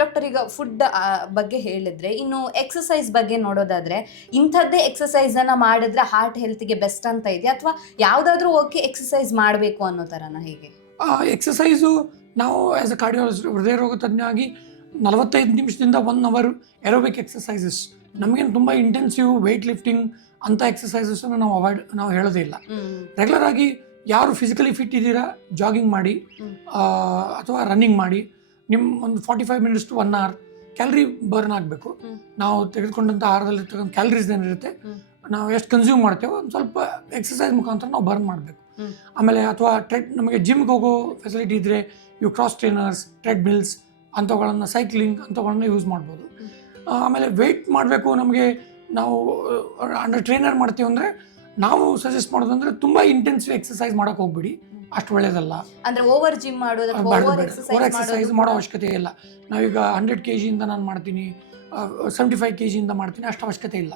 Doctor, ಈಗ food ಬಗ್ಗೆ ಹೇಳಿದ್ರೆ, ಇನ್ನು ಎಕ್ಸಸೈಸ್ ಬಗ್ಗೆ ನೋಡೋದಾದ್ರೆ ಇಂಥದ್ದೇ ಎಕ್ಸಸೈಸ್ ಅನ್ನ ಮಾಡಿದ್ರೆ ಹಾರ್ಟ್ ಹೆಲ್ತ್ಗೆ ಬೆಸ್ಟ್ ಅಂತ ಇದೆಯಾ, ಅಥವಾ ಯಾವ್ದಾದ್ರೂ ಓಕೆ ಎಕ್ಸಸೈಸ್ ಮಾಡಬೇಕು ಅನ್ನೋ ತರನ? ಹೇಗೆ ಎಕ್ಸಸೈಸು ನಾವು ಆ್ಯಸ್ ಅ ಕಾರ್ಡಿಯಾಲಜಿಸ್ಟ್, ಹೃದಯ ರೋಗ ತಜ್ಞ ಆಗಿ 45 ನಿಮಿಷದಿಂದ 1 ಅವರ್ ಎರೋಬಿಕ್ ಎಕ್ಸಸೈಸಸ್, ನಮಗೇನು ತುಂಬ ಇಂಟೆನ್ಸಿವ್ ವೆಯ್ಟ್ ಲಿಫ್ಟಿಂಗ್ ಅಂಥ ಎಕ್ಸಸೈಸಸ್ಸನ್ನು ನಾವು ಹೇಳೋದೇ ಇಲ್ಲ. ರೆಗ್ಯುಲರ್ ಆಗಿ ಯಾರು ಫಿಸಿಕಲಿ ಫಿಟ್ ಇದ್ದೀರಾ ಜಾಗಿಂಗ್ ಮಾಡಿ ಅಥವಾ ರನ್ನಿಂಗ್ ಮಾಡಿ, ನಿಮ್ಮ ಒಂದು 45 minutes to 1 hour calorie burn ಆಗಬೇಕು. ನಾವು ತೆಗೆದುಕೊಂಡಂಥ ಆಹಾರದಲ್ಲಿ ಕ್ಯಾಲರೀಸ್ ಏನಿರುತ್ತೆ, ನಾವು ಎಷ್ಟು ಕನ್ಸ್ಯೂಮ್ ಮಾಡ್ತೇವೋ ಒಂದು ಸ್ವಲ್ಪ ಎಕ್ಸಸೈಸ್ ಮುಖಾಂತರ ನಾವು ಬರ್ನ್ ಮಾಡಬೇಕು. ಆಮೇಲೆ ಅಥವಾ ನಮಗೆ ಜಿಮ್ಗೆ ಹೋಗೋ ಫೆಸಿಲಿಟಿ ಇದ್ದರೆ ಇವು ಕ್ರಾಸ್ ಟ್ರೈನರ್ಸ್, ಟ್ರೆಡ್ ಮಿಲ್ಸ್ ಅಂಥವುಗಳನ್ನು, ಸೈಕ್ಲಿಂಗ್ ಅಂಥವುಗಳನ್ನ ಯೂಸ್ ಮಾಡ್ಬೋದು. ಆಮೇಲೆ ವೆಯ್ಟ್ ಮಾಡಬೇಕು, ನಮಗೆ ನಾವು ಅಂಡರ್ ಟ್ರೈನರ್ ಮಾಡ್ತೀವಿ ಅಂದರೆ ನಾವು ಸಜೆಸ್ಟ್ ಮಾಡೋದಂದ್ರೆ ತುಂಬ ಇಂಟೆನ್ಸಿವ್ ಎಕ್ಸಸೈಸ್ ಮಾಡೋಕೆ ಹೋಗ್ಬಿಡಿ, ಅಷ್ಟು ಒಳ್ಳೇದಲ್ಲ. ಅಂದ್ರೆ ಓವರ್ ಜಿಮ್ ಮಾಡೋದು, ಓವರ್ ಎಕ್ಸಸೈಸ್ ಮಾಡೋ ಅವಶ್ಯಕತೆ ಇಲ್ಲ. ನಾವೀಗ 100 kg ಇಂದ ನಾನು ಮಾಡ್ತೀನಿ, 75 kg ಇಂದ ಮಾಡ್ತೀನಿ, ಅಷ್ಟು ಅವಶ್ಯಕತೆ ಇಲ್ಲ.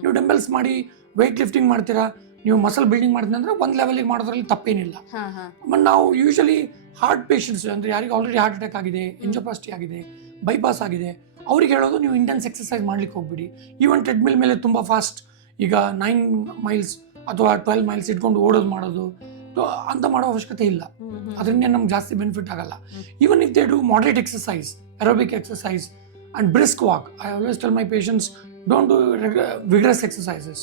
ನೀವು ಡಂಬಲ್ಸ್ ಮಾಡಿ ವೆಯ್ಟ್ ಲಿಫ್ಟಿಂಗ್ ಮಾಡ್ತೀರಾ, ನೀವು ಮಸಲ್ ಬಿಲ್ಡಿಂಗ್ ಮಾಡ್ತೀನಿ ಅಂದರೆ ಒಂದು ಲೆವೆಲಿಗೆ ಮಾಡೋದ್ರಲ್ಲಿ ತಪ್ಪೇನಿಲ್ಲ. ನಾವು ಯೂಶಲಿ ಹಾರ್ಟ್ ಪೇಷಂಟ್ಸ್ ಅಂದರೆ ಯಾರಿಗೆ ಆಲ್ರೆಡಿ ಹಾರ್ಟ್ ಅಟ್ಯಾಕ್ ಆಗಿದೆ, ಎಂಜೋಪ್ಲಾಸ್ಟಿ ಆಗಿದೆ, ಬೈಪಾಸ್ ಆಗಿದೆ, ಅವ್ರಿಗೆ ಹೇಳೋದು ನೀವು ಇಂಟೆನ್ಸ್ ಎಕ್ಸಸೈಸ್ ಮಾಡ್ಲಿಕ್ಕೆ ಹೋಗ್ಬಿಡಿ. ಈವನ್ ಟ್ರೆಡ್ಮಿಲ್ ಮೇಲೆ ತುಂಬ ಫಾಸ್ಟ್, ಈಗ 9 ಮೈಲ್ಸ್ ಅಥವಾ 12 ಮೈಲ್ಸ್ ಇಟ್ಕೊಂಡು ಓಡೋದು ಮಾಡೋದು ಅಂತ ಮಾಡೋ ಅವಶ್ಯಕತೆ ಇಲ್ಲ. ಅದರಿಂದ ನಮ್ಗೆ ಜಾಸ್ತಿ ಬೆನಿಫಿಟ್ ಆಗಲ್ಲ. Even if they do moderate exercise, aerobic exercise and brisk walk, I always tell my patients, don't do vigorous exercises.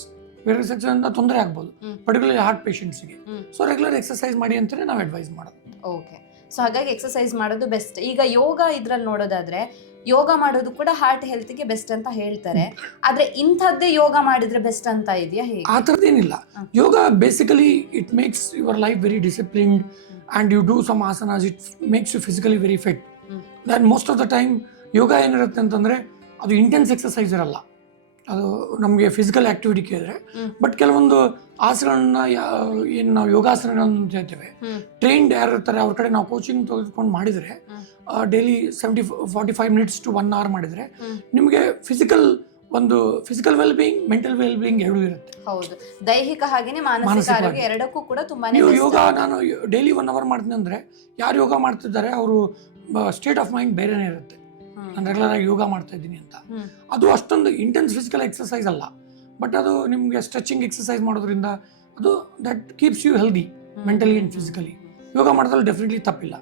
vigorous exercise ಇಂದ ತೊಂದರೆ ಆಗ್ಬೋದು, ಪರ್ಟಿಕ್ಯುಲರ್ಲಿ ಹಾರ್ಟ್ ಪೇಷಂಟ್ಸ್ಗೆ. ಸೊ ರೆಗ್ಯುಲರ್ ಎಕ್ಸಸೈಸ್ ಮಾಡಿ ಅಂತಲೇ ನಾವು ಅಡ್ವೈಸ್ ಮಾಡೋದು. ಓಕೆ, ಸೊ ಹಾಗಾಗಿ ಎಕ್ಸಸೈಸ್ ಮಾಡೋದು ಬೆಸ್ಟ್. ಈಗ ಯೋಗ ಇದ್ರಲ್ಲಿ ನೋಡೋದಾದ್ರೆ ಯೋಗ ಮಾಡೋದು ಕೂಡ ಹಾರ್ಟ್ ಹೆಲ್ತ್ಗೆ ಬೆಸ್ಟ್ ಅಂತ ಹೇಳ್ತಾರೆ, ಆದ್ರೆ ಇಂಥದ್ದೇ ಯೋಗ ಮಾಡಿದ್ರೆ ಬೆಸ್ಟ್ ಅಂತ ಇದೆಯಾ? ಹೇಗೆ? ಆ ಥರದ್ದೇನಿಲ್ಲ. Yoga basically it makes your life very disciplined and you do some asanas, it makes you physically very fit. That most of the time yoga ಏನಿರುತ್ತೆ ಅಂತಂದರೆ ಅದು ಇಂಟೆನ್ಸ್ ಎಕ್ಸಸೈಸ್ ಇರಲ್ಲ, ಅದು ನಮಗೆ ಫಿಸಿಕಲ್ ಆ್ಯಕ್ಟಿವಿಟಿ ಕೇಳಿದ್ರೆ. ಬಟ್ ಕೆಲವೊಂದು ಆಸನಗಳನ್ನ ಏನು ನಾವು ಯೋಗಾಸನಗಳನ್ನು ಅಂತ ಹೇಳ್ತೇವೆ, ಟ್ರೈನ್ಡ್ ಯಾರು ಇರ್ತಾರೆ ಅವ್ರ ಕಡೆ ನಾವು ಕೋಚಿಂಗ್ ತೆಗೆದುಕೊಂಡು ಮಾಡಿದರೆ ಡೈಲಿ 45 ಮಿನಿಟ್ಸ್ ಟು 1 ಅವರ್ ಮಾಡಿದರೆ ನಿಮಗೆ physical well being, mental well being ಎರಡೂ ಇರುತ್ತೆ. ಹೌದು, ದೈಹಿಕ ಹಾಗೇನೆ ಮಾನಸಿಕ ಆರೋಗ್ಯ ಎರಡಕ್ಕೂ ಕೂಡ ತುಂಬಾನೇ. ನೀವು ಯೋಗ ನಾನು ಡೈಲಿ 1 ಅವರ್ ಮಾಡ್ತೀನಿ ಅಂದರೆ ಯಾರು ಯೋಗ ಮಾಡ್ತಿದ್ದಾರೆ ಅವರು ಸ್ಟೇಟ್ ಆಫ್ ಮೈಂಡ್ ಬೇರೆನೇ ಇರುತ್ತೆ. ನಾನು ರೆಗ್ಯುಲರ್ ಆಗಿ ಯೋಗ ಮಾಡ್ತಾ ಇದ್ದೀನಿ ಅಂತ, ಅದು ಅಷ್ಟೊಂದು ಇಂಟೆನ್ಸ್ ಫಿಸಿಕಲ್ ಎಕ್ಸಸೈಸ್ ಅಲ್ಲ, ಬಟ್ ಅದು ನಿಮಗೆ ಸ್ಟ್ರೆಚಿಂಗ್ ಎಕ್ಸಸೈಸ್ ಮಾಡೋದ್ರಿಂದ ಅದು that keeps you healthy mentally and physically. Yoga ಮಾಡೋದ್ರಲ್ಲಿ ಡೆಫಿನೆಟ್ಲಿ ತಪ್ಪಿಲ್ಲ.